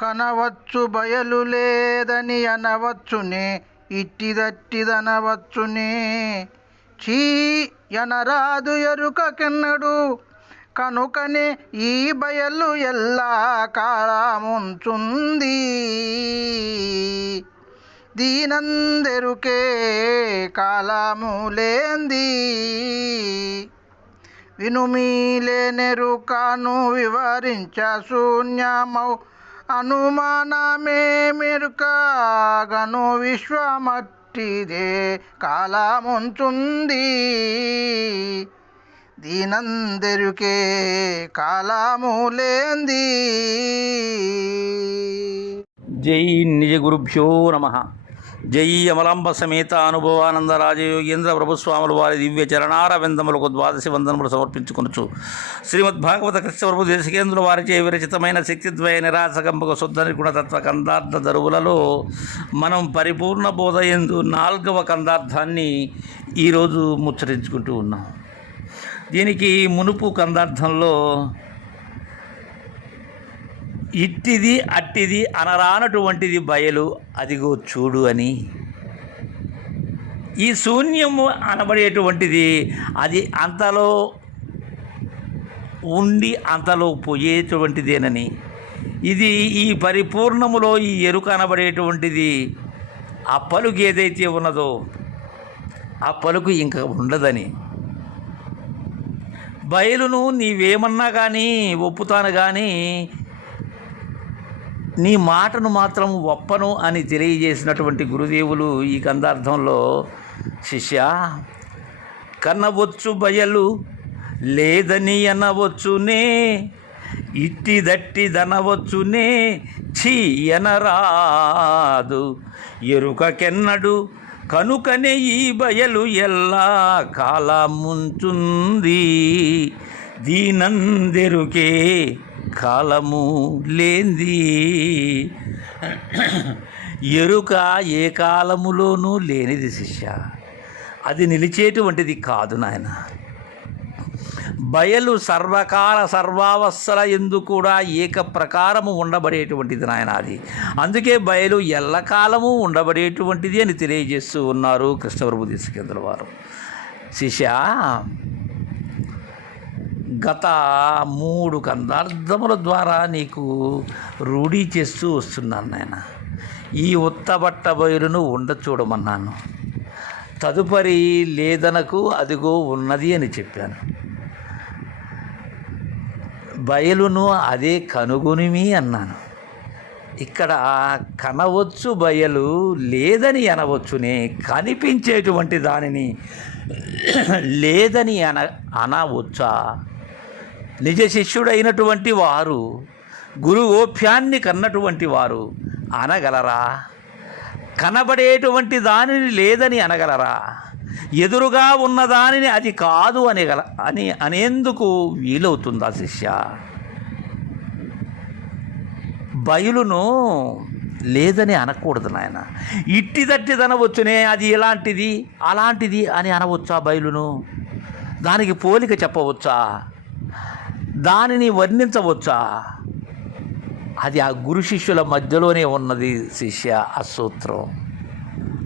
కనవచ్చు బయలు లేదని అనవచ్చునే ఇట్టిదట్టిదనవచ్చునే. చీ ఎనరాదు ఎరుకకెన్నడు కనుకనే ఈ బయలు ఎల్లా కాలముంచుంది. దీనందెరుకే కాలములేంది వినుమీలేనెరుకాను వివరించ శూన్యమౌ అనుమానమే మెరుకాగను విశ్వమట్టిదే కాలముంచుంది. దీనందరికే కాలము లేంది. జై నిజ గురుభ్యో నమ. జై అమలాంబ సమేత అనుభవానంద రాజయోగేంద్ర ప్రభుస్వాముల వారి దివ్య చరణార విందములకు ద్వాదశి వందనములు సమర్పించుకొనొచ్చు శ్రీమద్ భాగవత కృష్ణ ప్రభు దేశకేంద్రుల వారిచే విరచితమైన శక్తిద్వయ నిరాశకంపక శుద్ధ నిగుణతత్వ కందార్థ దరువులలో మనం పరిపూర్ణ బోధ ఎందు నాలుగవ కందార్థాన్ని ఈరోజు ముచ్చరించుకుంటూ ఉన్నాం. దీనికి మునుపు కందార్థంలో ఇట్టిది అట్టిది అనరానటువంటిది బయలు అదిగో చూడు అని. ఈ శూన్యము అనబడేటువంటిది అది అంతలో ఉండి అంతలో పోయేటువంటిదేనని. ఇది ఈ పరిపూర్ణములో ఈ ఎరుక అనబడేటువంటిది. ఆ పలుకు ఏదైతే ఉన్నదో ఆ పలుకు ఇంకా ఉండదని. బయలును నీవేమన్నా కానీ ఒప్పుతాను కానీ నీ మాటను మాత్రం ఒప్పను అని తెలియజేసినటువంటి గురుదేవులు ఈ కందార్థంలో శిష్య కన్నవచ్చు బయలు లేదని అనవచ్చునే ఇట్టిదట్టిదనవచ్చునే ఛీ ఎనరాదు ఎరుకకెన్నడు కనుకనే ఈ బయలు ఎల్లా కాలముంచుంది దీనందెరుకే కాలము లేంది. ఎరుక ఏ కాలములోనూ లేనిది శిష్య. అది నిలిచేటువంటిది కాదు నాయన. బయలు సర్వకాల సర్వావస్థల ఎందు కూడా ఏక ప్రకారము ఉండబడేటువంటిది నాయన అది. అందుకే బయలు ఎల్లకాలము ఉండబడేటువంటిది అని తెలియజేస్తూ ఉన్నారు కృష్ణప్రభు తీసుకెందుల వారు శిష్య గత మూడు కందార్థముల ద్వారా నీకు రూఢీ చేస్తూ వస్తున్నాను నాయన. ఈ ఉత్తబట్ట బయలును ఉండ చూడమన్నాను. తదుపరి లేదనకు అదిగో ఉన్నది అని చెప్పాను. బయలును అదే కనుగొనిమి అన్నాను. ఇక్కడ కనవచ్చు బయలు లేదని అనవచ్చునే కనిపించేటువంటి దానిని లేదని అన అనవచ్చా? నిజ శిష్యుడైనటువంటి వారు గురుగోప్యాన్ని కన్నటువంటి వారు అనగలరా? కనబడేటువంటి దానిని లేదని అనగలరా? ఎదురుగా ఉన్న దానిని అది కాదు అనగల అని అనేందుకు వీలవుతుందా శిష్య? బయలును లేదని అనకూడదు నాయన. ఇట్టిదట్టిదనవచ్చునే అది ఎలాంటిది? అలాంటిది అని అనవచ్చా బయలును? దానికి పోలిక చెప్పవచ్చా? దానిని వర్ణించవచ్చా? అది ఆ గురు శిష్యుల మధ్యలోనే ఉన్నది శిష్య ఆ సూత్రం.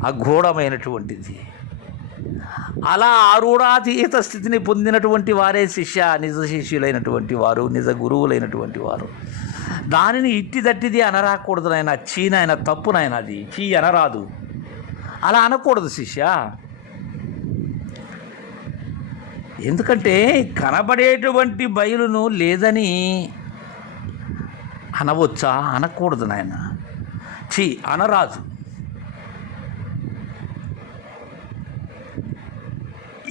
అఘోడమైనటువంటిది అలా ఆరుడాతీత స్థితిని పొందినటువంటి వారే శిష్య నిజ శిష్యులైనటువంటి వారు నిజ గురువులైనటువంటి వారు. దానిని ఇట్టి తట్టిది అనరాకూడదు నాయన చీ తప్పునైనా తప్పు అది చీ అనరాదు. అలా అనకూడదు శిష్య. ఎందుకంటే కనబడేటువంటి బయలును లేదని అనవచ్చా? అనకూడదు నాయన. చీ అనరాదు.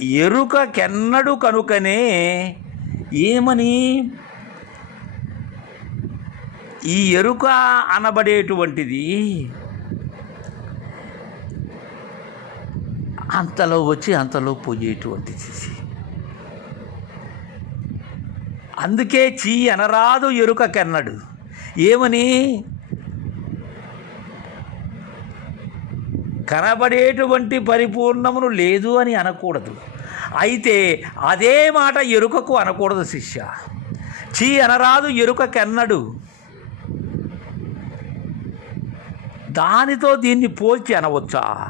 ఎరుకకెన్నడు కనుకనే ఏమని? ఈ ఎరుక అనబడేటువంటిది అంతలో వచ్చి అంతలో పోయేటువంటిది. అందుకే చీ అనరాదు ఎరుకకెన్నడు ఏమని? కనబడేటువంటి పరిపూర్ణమును లేదు అని అనకూడదు. అయితే అదే మాట ఎరుకకు అనకూడదు శిష్య. చీ అనరాదు ఎరుక కెన్నడు. దానితో దీన్ని పోల్చి అనవచ్చా?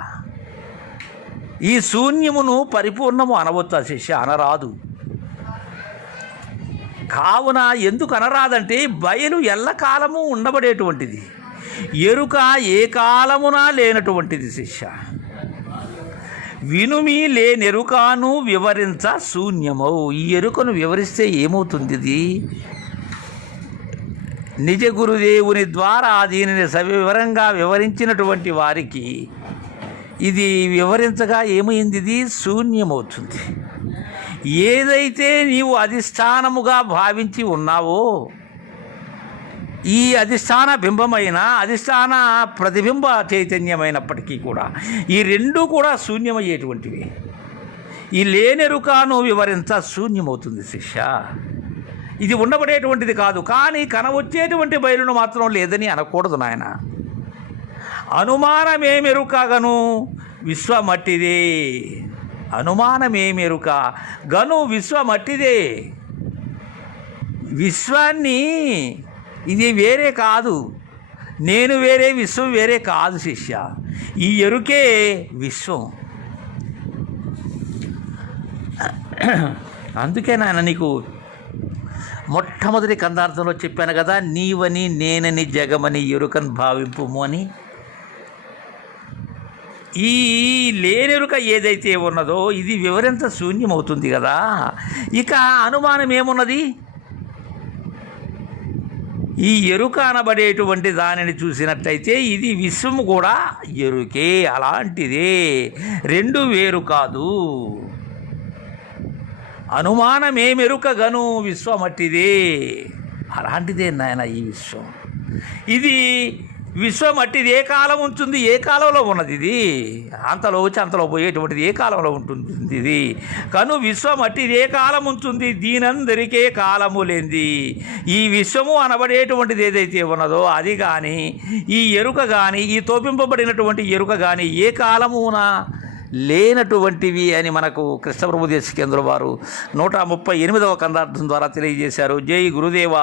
ఈ శూన్యమును పరిపూర్ణము అనవచ్చా శిష్య? అనరాదు. కావున ఎందుకు అనరాదంటే బయలు ఎల్లకాలము ఉండబడేటువంటిది. ఎరుక ఏ కాలమున లేనటువంటిది శిష్య. వినుమి లేనెరుకాను వివరించ శూన్యమౌ ఈ ఎరుకను వివరిస్తే ఏమవుతుంది ఇది నిజ గురుదేవుని ద్వారా దీనిని సవివరంగా వివరించినటువంటి వారికి ఇది వివరించగా ఏమైంది ఇది శూన్యమవుతుంది. ఏదైతే నీవు అధిష్టానముగా భావించి ఉన్నావో ఈ అధిష్టాన బింబమైన అధిష్టాన ప్రతిబింబ చైతన్యమైనప్పటికీ కూడా ఈ రెండు కూడా శూన్యమయ్యేటువంటివి. ఈ లేనెరుకాను వివరించ శూన్యమవుతుంది శిష్య. ఇది ఉండబడేటువంటిది కాదు కానీ కనవచ్చేటువంటి బయలును మాత్రం లేదని అనకూడదు నాయన. అనుమానమేమెరుకగను విశ్వమట్టిదే. అనుమానమేమెరుక గను విశ్వమట్టిదే. విశ్వాన్ని ఇది వేరే కాదు. నేను వేరే విశ్వం వేరే కాదు శిష్య. ఈ ఎరుకే విశ్వం. అందుకే నాయన నీకు మొట్టమొదటి కందార్థంలో చెప్పాను కదా నీవని నేనని జగమని ఎరుకని భావింపుము అని. ఈ లేనెరుక ఏదైతే ఉన్నదో ఇది వివరింత శూన్యమవుతుంది కదా. ఇక అనుమానం ఏమున్నది? ఈ ఎరుక అనబడేటువంటి దానిని చూసినట్టయితే ఇది విశ్వము కూడా ఎరుకే అలాంటిదే. రెండు వేరు కాదు. అనుమానమేమెరుకగను విశ్వమట్టిదే. అలాంటిదే నాయన ఈ విశ్వం. ఇది విశ్వం అట్టిది ఏ కాలం ఉంటుంది ఏ కాలంలో ఉన్నది ఇది? అంతలో వచ్చి అంతలో పోయేటువంటిది ఏ కాలంలో ఉంటుంది ఇది? కను విశ్వం అట్టిది ఏ కాలం ఉంటుంది? దీనందరికే కాలము లేనిది. ఈ విశ్వము అనబడేటువంటిది ఏదైతే ఉన్నదో అది కానీ ఈ ఎరుక కానీ ఈ తోపింపబడినటువంటి ఎరుక కానీ ఏ కాలమునా లేనటువంటివి అని మనకు కృష్ణప్రభు దేశికేంద్ర వారు నూట ముప్పై ఎనిమిదవ కందార్థం ద్వారా తెలియజేశారు. జై గురుదేవా!